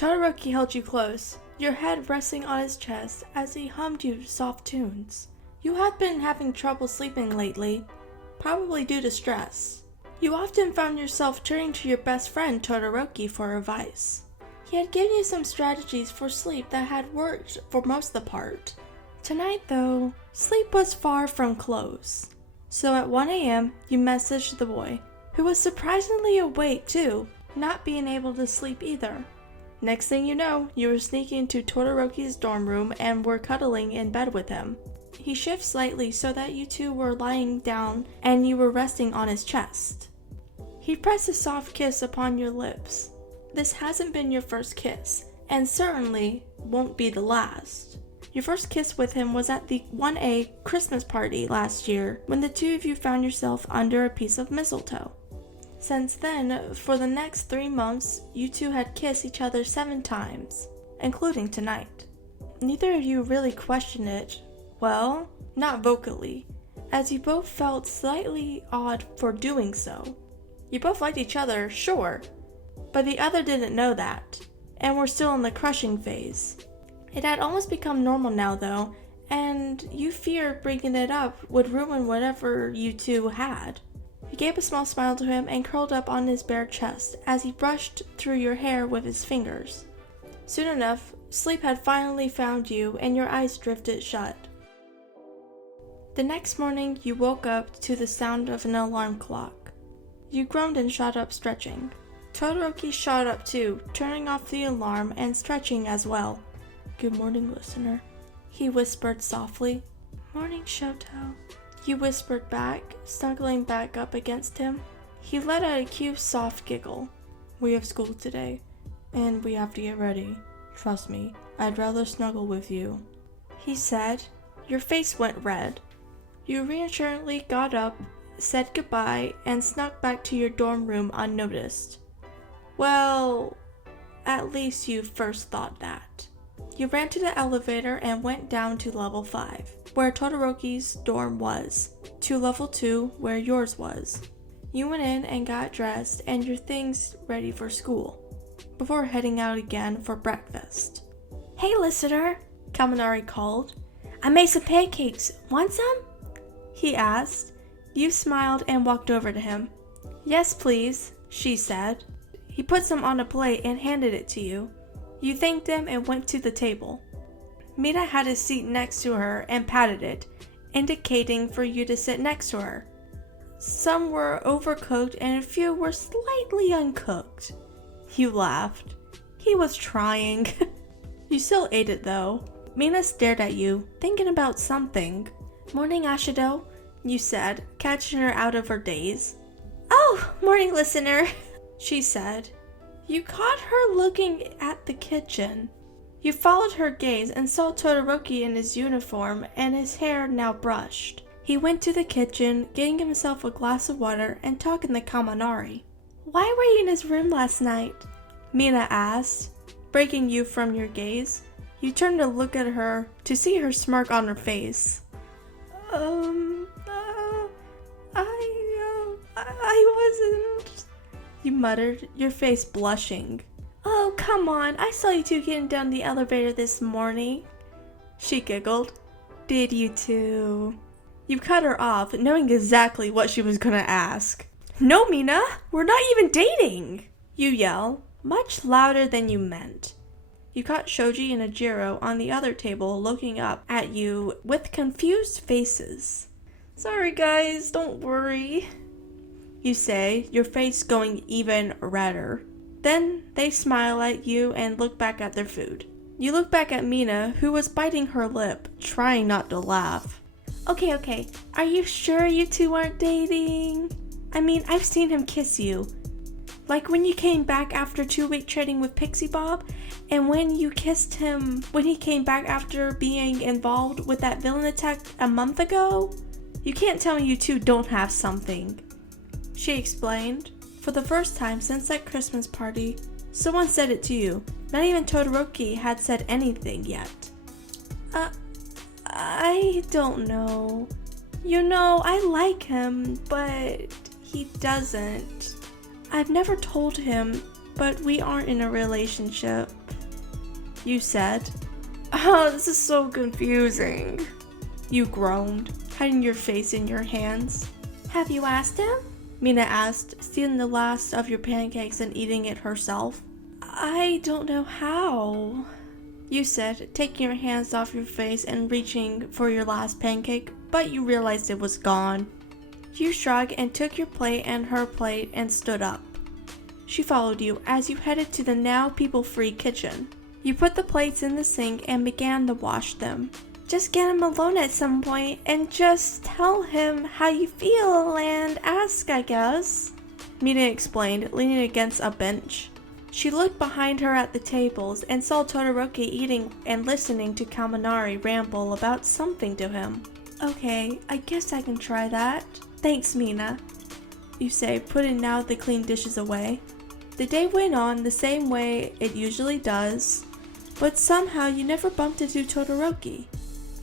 Todoroki held you close, your head resting on his chest as he hummed you soft tunes. You had been having trouble sleeping lately, probably due to stress. You often found yourself turning to your best friend Todoroki for advice. He had given you some strategies for sleep that had worked for most of the part. Tonight though, sleep was far from close. So at 1 a.m. you messaged the boy, who was surprisingly awake too, not being able to sleep either. Next thing you know, you were sneaking into Todoroki's dorm room and were cuddling in bed with him. He shifted slightly so that you two were lying down and you were resting on his chest. He pressed a soft kiss upon your lips. This hasn't been your first kiss, and certainly won't be the last. Your first kiss with him was at the 1A Christmas party last year when the two of you found yourself under a piece of mistletoe. Since then, for the next 3 months, you two had kissed each other 7 times, including tonight. Neither of you really questioned it, well, not vocally, as you both felt slightly odd for doing so. You both liked each other, sure, but the other didn't know that, and were still in the crushing phase. It had almost become normal now though, and you feared bringing it up would ruin whatever you two had. You gave a small smile to him and curled up on his bare chest as he brushed through your hair with his fingers. Soon enough, sleep had finally found you and your eyes drifted shut. The next morning, you woke up to the sound of an alarm clock. You groaned and shot up stretching. Todoroki shot up too, turning off the alarm and stretching as well. "Good morning, listener," he whispered softly. "Morning, Shoto," you whispered back, snuggling back up against him. He let out a cute, soft giggle. "We have school today, and we have to get ready. Trust me, I'd rather snuggle with you," he said. Your face went red. You reassuringly got up, said goodbye, and snuck back to your dorm room unnoticed. Well, at least you first thought that. You ran to the elevator and went down to level 5, where Todoroki's dorm was, to level 2, where yours was. You went in and got dressed and your things ready for school, before heading out again for breakfast. "Hey listener," Kaminari called. "I made some pancakes. Want some?" he asked. You smiled and walked over to him. "Yes, please," she said. He put some on a plate and handed it to you. You thanked him and went to the table. Mina had a seat next to her and patted it, indicating for you to sit next to her. Some were overcooked and a few were slightly uncooked. You laughed. He was trying. You still ate it though. Mina stared at you, thinking about something. "Morning, Ashido," you said, catching her out of her daze. "Oh, morning, listener," she said. You caught her looking at the kitchen. You followed her gaze and saw Todoroki in his uniform and his hair now brushed. He went to the kitchen, getting himself a glass of water and talking to Kaminari. "Why were you in his room last night?" Mina asked, breaking you from your gaze. You turned to look at her to see her smirk on her face. I wasn't," you muttered, your face blushing. "Oh, come on, I saw you two getting down the elevator this morning." She giggled. "Did you two?" You cut her off, knowing exactly what she was gonna ask. "No, Mina, we're not even dating!" You yell, much louder than you meant. You caught Shoji and Ajiro on the other table looking up at you with confused faces. "Sorry guys, don't worry," you say, your face going even redder. Then they smile at you and look back at their food. You look back at Mina, who was biting her lip, trying not to laugh. Okay, are you sure you two aren't dating? I mean, I've seen him kiss you. Like when you came back after 2-week trading with Pixie Bob, and when you kissed him when he came back after being involved with that villain attack a month ago? You can't tell me you two don't have something," she explained. For the first time since that Christmas party, someone said it to you. Not even Todoroki had said anything yet. I don't know. You know, I like him, but he doesn't. I've never told him, but we aren't in a relationship." you said. Oh, this is so confusing. You groaned, hiding your face in your hands. Have you asked him? Mina asked, stealing the last of your pancakes and eating it herself. I don't know how, you said, taking your hands off your face and reaching for your last pancake, but you realized it was gone. You shrugged and took your plate and her plate and stood up. She followed you as you headed to the now people-free kitchen. You put the plates in the sink and began to wash them. Just get him alone at some point and just tell him how you feel and ask, I guess, Mina explained, leaning against a bench. She looked behind her at the tables and saw Todoroki eating and listening to Kaminari ramble about something to him. Okay, I guess I can try that. Thanks, Mina, you say, putting now the clean dishes away. The day went on the same way it usually does, but somehow you never bumped into Todoroki.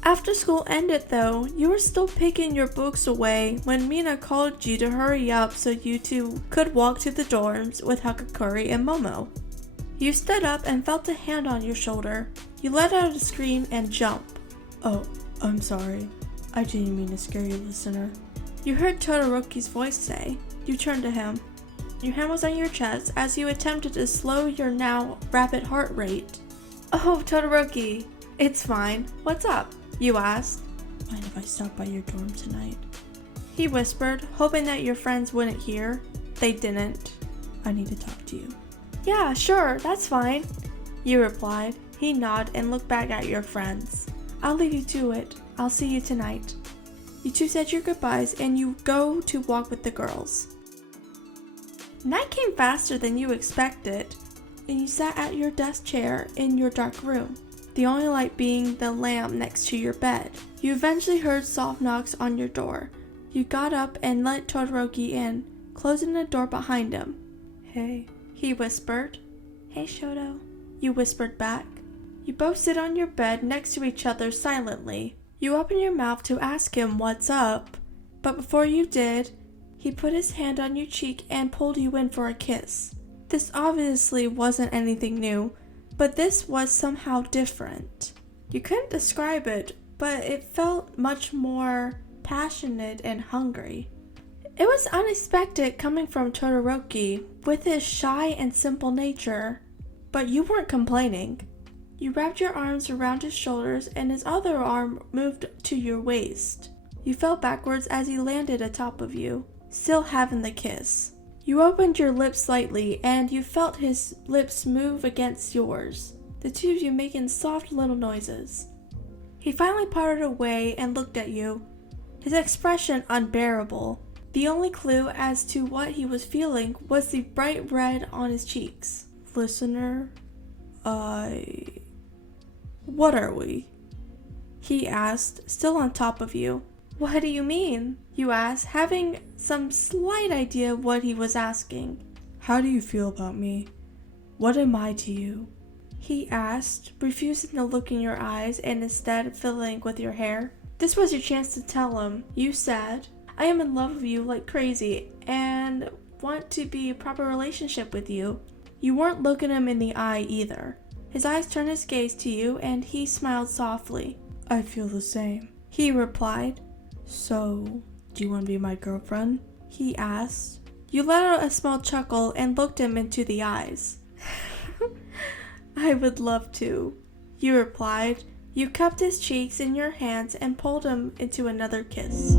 After school ended though, you were still picking your books away when Mina called you to hurry up so you two could walk to the dorms with Hakakuri and Momo. You stood up and felt a hand on your shoulder. You let out a scream and jump. Oh, I'm sorry. I didn't mean to scare you, listener. You heard Todoroki's voice say. You turned to him. Your hand was on your chest as you attempted to slow your now rapid heart rate. Oh, Todoroki. It's fine. What's up? You asked. Mind if I stop by your dorm tonight? He whispered, hoping that your friends wouldn't hear. They didn't. I need to talk to you. Yeah, sure, that's fine, you replied. He nodded and looked back at your friends. I'll leave you to it. I'll see you tonight. You two said your goodbyes and you go to walk with the girls. Night came faster than you expected, and you sat at your desk chair in your dark room, the only light being the lamp next to your bed. You eventually heard soft knocks on your door. You got up and let Todoroki in, closing the door behind him. Hey, he whispered. Hey, Shoto, you whispered back. You both sit on your bed next to each other silently. You open your mouth to ask him what's up, but before you did, he put his hand on your cheek and pulled you in for a kiss. This obviously wasn't anything new, but this was somehow different. You couldn't describe it, but it felt much more passionate and hungry. It was unexpected coming from Todoroki with his shy and simple nature, but you weren't complaining. You wrapped your arms around his shoulders and his other arm moved to your waist. You fell backwards as he landed atop of you, still having the kiss. You opened your lips slightly and you felt his lips move against yours, the two of you making soft little noises. He finally parted away and looked at you, his expression unbearable. The only clue as to what he was feeling was the bright red on his cheeks. Listener, what are we? He asked, still on top of you. What do you mean? You asked, having some slight idea of what he was asking. How do you feel about me? What am I to you? He asked, refusing to look in your eyes and instead filling with your hair. This was your chance to tell him. You said, I am in love with you like crazy and want to be a proper relationship with you. You weren't looking him in the eye either. His eyes turned his gaze to you and he smiled softly. I feel the same, he replied. So, do you want to be my girlfriend? He asked. You let out a small chuckle and looked him into the eyes. I would love to, you replied. You cupped his cheeks in your hands and pulled him into another kiss.